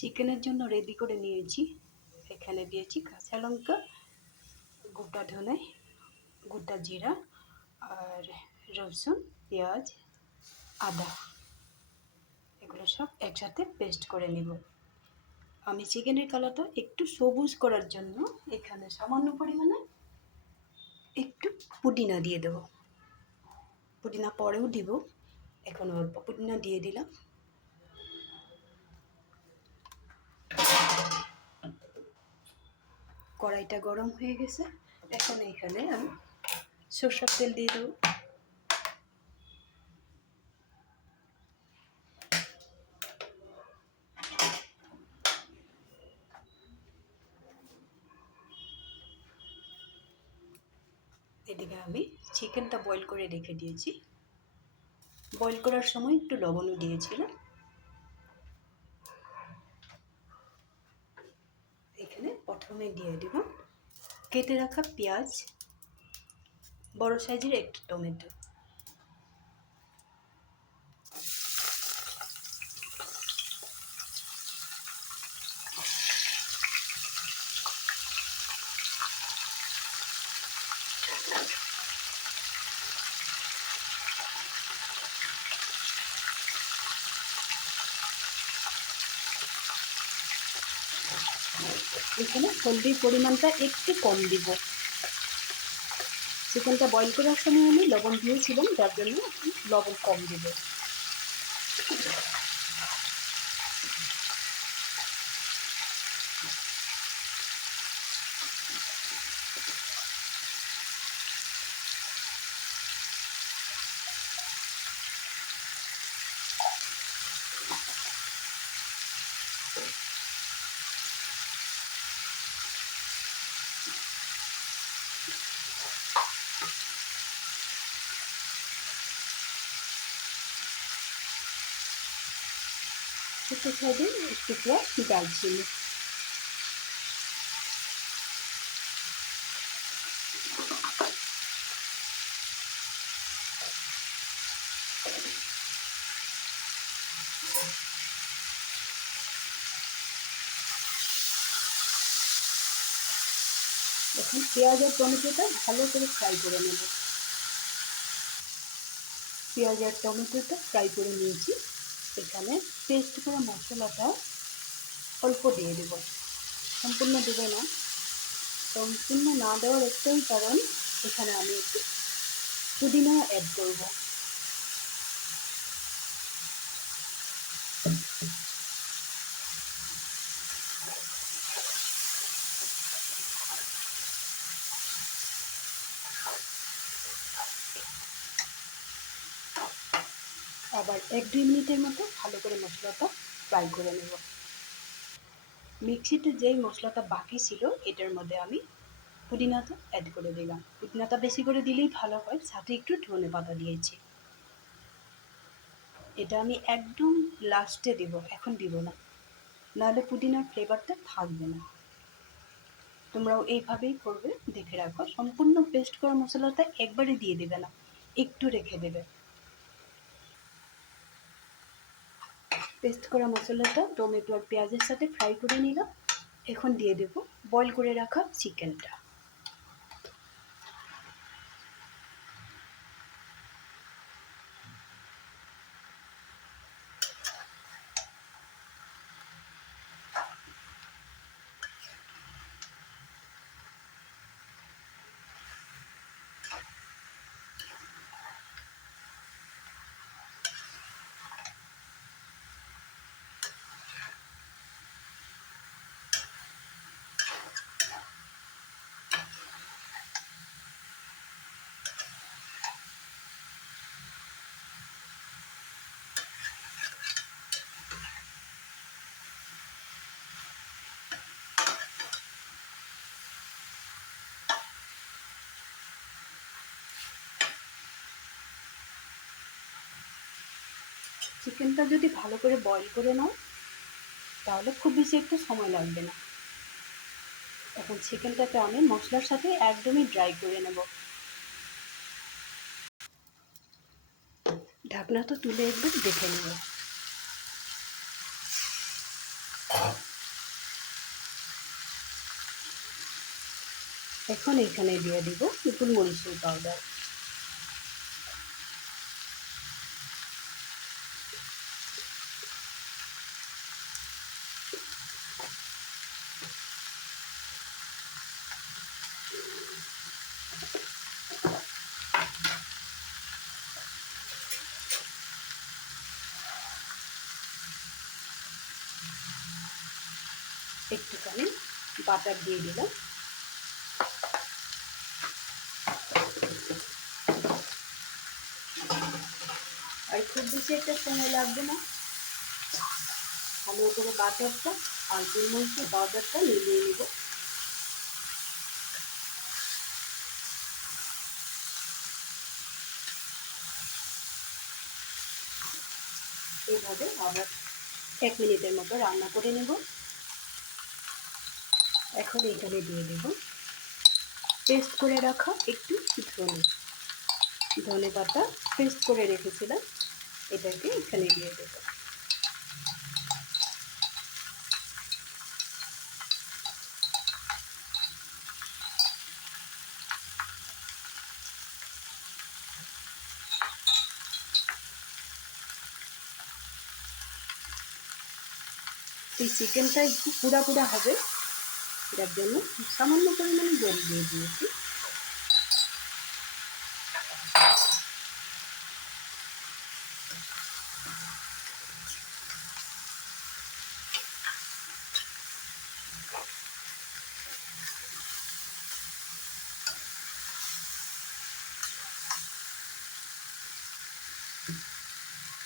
চিকেনের জন্য রেডি করে নিয়েছি। এখানে দিয়েছি কাঁচা লঙ্কা, গোটা ধনে, গোটা জিরা আর রসুন, পেঁয়াজ, আদা, এগুলো সব একসাথে পেস্ট করে নিব। আমি চিকেনের কালারটা একটু সবুজ করার জন্য এখানে সামান্য পরিমাণে একটু পুদিনা দিয়ে দেব। পুদিনা পরেও দিব, এখন অল্প পুদিনা দিয়ে দিলাম। কড়াইটা গরম হয়ে গেছে, এখন এখানে আমি সরষের তেল দিয়ে দেবো। এদিকে আমি চিকেনটা বয়েল করে রেখে দিয়েছি। বয়েল করার সময় একটু লবণও দিয়েছিলাম। এখানে প্রথমে দিয়ে দিব কেটে রাখা পেঁয়াজ, বড় সাইজের একটা টমেটো, এখানে হলদির পরিমাণটা একটু কম দিব। চিকেনটা বয়েল করার সময় আমি লবণ দিয়েছিলাম, যার জন্য লবণ কম দিব। একটু সাইডে একটু পেঁয়াজ, দারচিনি, এখন পেঁয়াজ আর টমেটোটা ভালো করে ফ্রাই করে নেব। পেঁয়াজ আর টমেটোটা ফ্রাই করে নিয়েছি। এখানে পেস্ট করা মশলাটা অল্প দিয়ে দেব, সম্পূর্ণ দেবে না। সম্পূর্ণ না দেওয়ার একটাই কারণ, এখানে আমি একটু পুদিনা অ্যাড করব। আবার 1-2 মিনিটের মতো ভালো করে মশলাটা ফ্রাই করে নেব। মিক্সিতে যেই মশলাটা বাকি ছিল এটার মধ্যে আমি পুদিনাটা অ্যাড করে দিলাম। পুদিনাটা বেশি করে দিলেই ভালো হয়, সাথে একটু ধনেপাতা দিয়েছি। এটা আমি একদম লাস্টে দেব, এখন দিব না, নাহলে পুদিনার ফ্লেভারটা থাকবে না। তোমরাও এইভাবেই করবে, দেখে রাখো। সম্পূর্ণ পেস্ট করা মশলাটা একবারে দিয়ে দেবে না, একটু রেখে দেবে। পেস্ট করা মশলাটা টমেটো আর পেঁয়াজের সাথে ফ্রাই করে নিলাম। এখন দিয়ে দেব বয়েল করে রাখা চিকেনটা। চিকেনটা যদি ভালো করে বয়েল করে নাও তাহলে খুব বেশি একটু সময় লাগবে না। এখন চিকেনটাকে আমি মশলার সাথে একদমই ড্রাই করে নেব। ঢাকনাটা তুলে একবার দেখে নেব। এখন এখানে দিয়ে দিব গোলমরিচের পাউডার। একটুখানি বাটার দিয়ে দিলাম। আর খুব বেশি একটা সময় লাগবে না, ভালো করে বাটারটা আর গোলমরিচের পাউডারটা মিলিয়ে নেব। এইভাবে আবার 1 মিনিটের মতো রান্না করে নেব। এখন এখানে দিয়ে দেব পেস্ট করে রাখা একটু ধনে পাতা পেস্ট করে রেখেছিলাম, এটাকে এখানে দিয়ে দেব। এই চিকেনটা একটু পুড়া পুড়া হবে, যার জন্য সামান্য পরিমাণে জল দিয়ে দিয়েছি।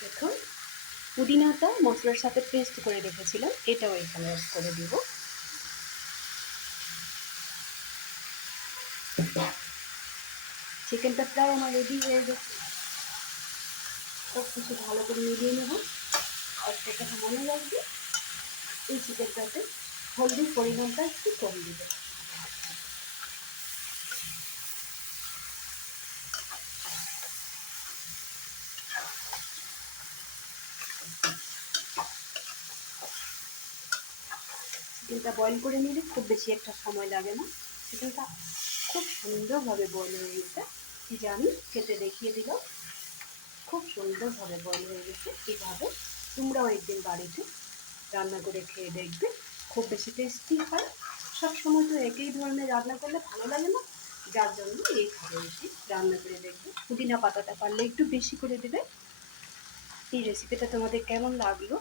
এখন পুদিনাটা মশলার সাথে পেস্ট করে রেখেছিলাম, এটাও এখানে অ্যাড করে দিব। চিকেনটা প্রায় আমার রেডি হয়ে গেছে। সব কিছু ভালো করে মিলিয়ে নেব। একটা কথা মনে রাখবে, এই চিকেনটাতে হলদির পরিমাণটা একটু কম দেবে। চিকেনটা বয়েল করে নিলে খুব বেশি একটা সময় লাগে না। চিকেনটা খুব সুন্দরভাবে বয়েল হয়ে গেছে, এই যে আমি খেতে দেখিয়ে দিলাম, খুব সুন্দরভাবে বয়েল হয়ে গেছে। এইভাবে তোমরাও একদিন বাড়িতে রান্না করে খেয়ে দেখবে, খুব বেশি টেস্টি হয়। সবসময় তো একই ধরনের রান্না করলে ভালো লাগে না, যার জন্য এইভাবে বেশি রান্না করে দেখবে। পুদিনা পাতাটা পারলে একটু বেশি করে দেবে। এই রেসিপিটা তোমাদের কেমন লাগলো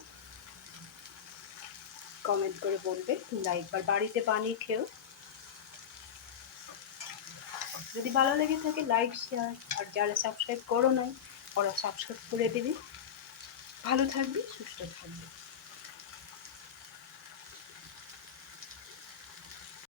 কমেন্ট করে বলবে, তোমরা একবার বাড়িতে বানিয়ে খেও। যদি ভালো লেগে থাকে লাইক শেয়ার, আর যারা সাবস্ক্রাইব করো না ওরা সাবস্ক্রাইব করে দেবে। ভালো থাকবে, সুস্থ থাকবে।